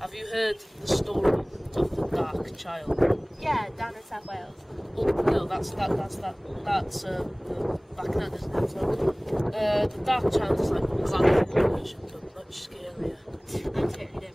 Have you heard the story of the Dark Child? Yeah, down in South Wales. Oh, no, that's back then, isn't it? So, the Dark Child is like a Gladwell version, but much scarier. I'm totally